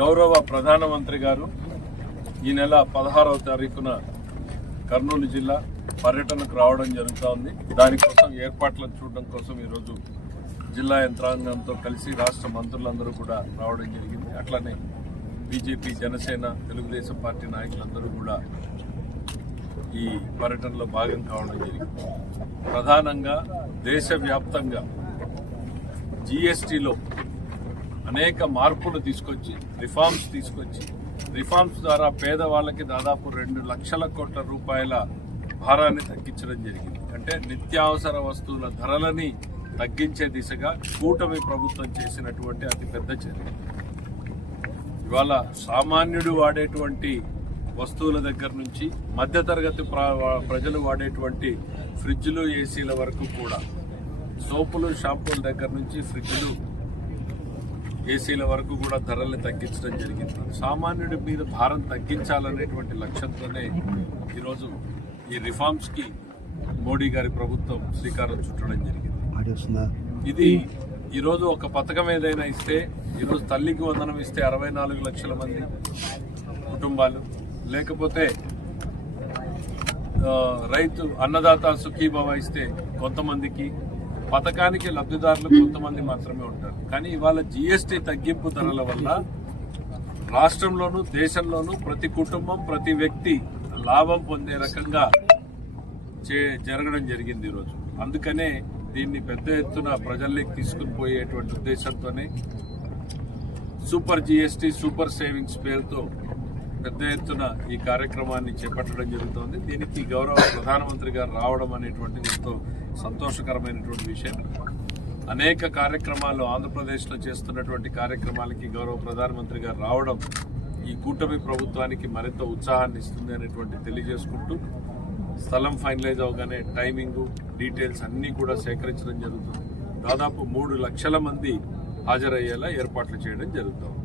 గౌరవ ప్రధానమంత్రి గారు ఈ నెల పదహారవ తారీఖున కర్నూలు జిల్లా పర్యటనకు రావడం జరుగుతూ ఉంది దానికోసం ఏర్పాట్లను చూడడం కోసం ఈరోజు జిల్లా యంత్రాంగంతో కలిసి రాష్ట్ర మంత్రులందరూ కూడా రావడం జరిగింది. అట్లనే బీజేపీ జనసేన తెలుగుదేశం పార్టీ నాయకులందరూ కూడా ఈ పర్యటనలో భాగం కావడం జరిగింది. ప్రధానంగా దేశవ్యాప్తంగా జిఎస్టిలో అనేక మార్పులు తీసుకొచ్చి రిఫార్మ్స్ తీసుకొచ్చి రిఫార్మ్స్ ద్వారా పేదవాళ్ళకి దాదాపు రెండు లక్షల కోట్ల రూపాయల భారాన్ని తగ్గించడం జరిగింది. అంటే నిత్యావసర వస్తువుల ధరలని తగ్గించే దిశగా కూటమి ప్రభుత్వం చేసినటువంటి అతిపెద్ద చర్య. ఇవాళ సామాన్యుడు వాడేటువంటి వస్తువుల దగ్గర నుంచి మధ్యతరగతి ప్రజలు వాడేటువంటి ఫ్రిడ్జ్లు ఏసీల వరకు కూడా సోపులు షాంపూల దగ్గర నుంచి ఫ్రిడ్జ్లు ఏసీల వరకు కూడా ధరల్ని తగ్గించడం జరిగింది. సామాన్యుడి మీద భారం తగ్గించాలనేటువంటి లక్ష్యంతోనే ఈరోజు ఈ రిఫార్మ్స్కి మోడీ గారి ప్రభుత్వం శ్రీకారం చుట్టడం జరిగింది. ఇది ఈరోజు ఒక పథకం ఏదైనా ఇస్తే ఈరోజు తల్లికి వందనం ఇస్తే అరవై నాలుగు లక్షల మంది కుటుంబాలు. లేకపోతే రైతు అన్నదాత సుఖీభవ ఇస్తే కొంతమందికి పథకానికి లబ్ధిదారులు కొంతమంది మాత్రమే ఉంటారు. కానీ ఇవాళ జిఎస్టి తగ్గింపు ధరల వల్ల రాష్ట్రంలోనూ దేశంలోనూ ప్రతి కుటుంబం ప్రతి వ్యక్తి లాభం పొందే రకంగా చే- జరగడం జరిగింది ఈరోజు. అందుకనే దీన్ని పెద్ద ఎత్తున ప్రజల్లోకి తీసుకుని పోయేటువంటి ఉద్దేశంతోనే సూపర్ జిఎస్టి సూపర్ సేవింగ్స్ పేరుతో పెద్ద ఎత్తున ఈ కార్యక్రమాన్ని చేపట్టడం జరుగుతోంది. దీనికి గౌరవ ప్రధానమంత్రి గారు రావడం అనేటువంటిది ఎంతో సంతోషకరమైనటువంటి విషయం. అనేక కార్యక్రమాలు ఆంధ్రప్రదేశ్లో చేస్తున్నటువంటి కార్యక్రమాలకి గౌరవ ప్రధానమంత్రి గారు రావడం ఈ కూటమి ప్రభుత్వానికి మరింత ఉత్సాహాన్ని ఇస్తుంది అనేటువంటి తెలియజేసుకుంటూ స్థలం ఫైనలైజ్ అవగానే టైమింగ్ డీటెయిల్స్ అన్నీ కూడా సేకరించడం జరుగుతుంది. దాదాపు మూడు లక్షల మంది హాజరయ్యేలా ఏర్పాట్లు చేయడం జరుగుతుంది.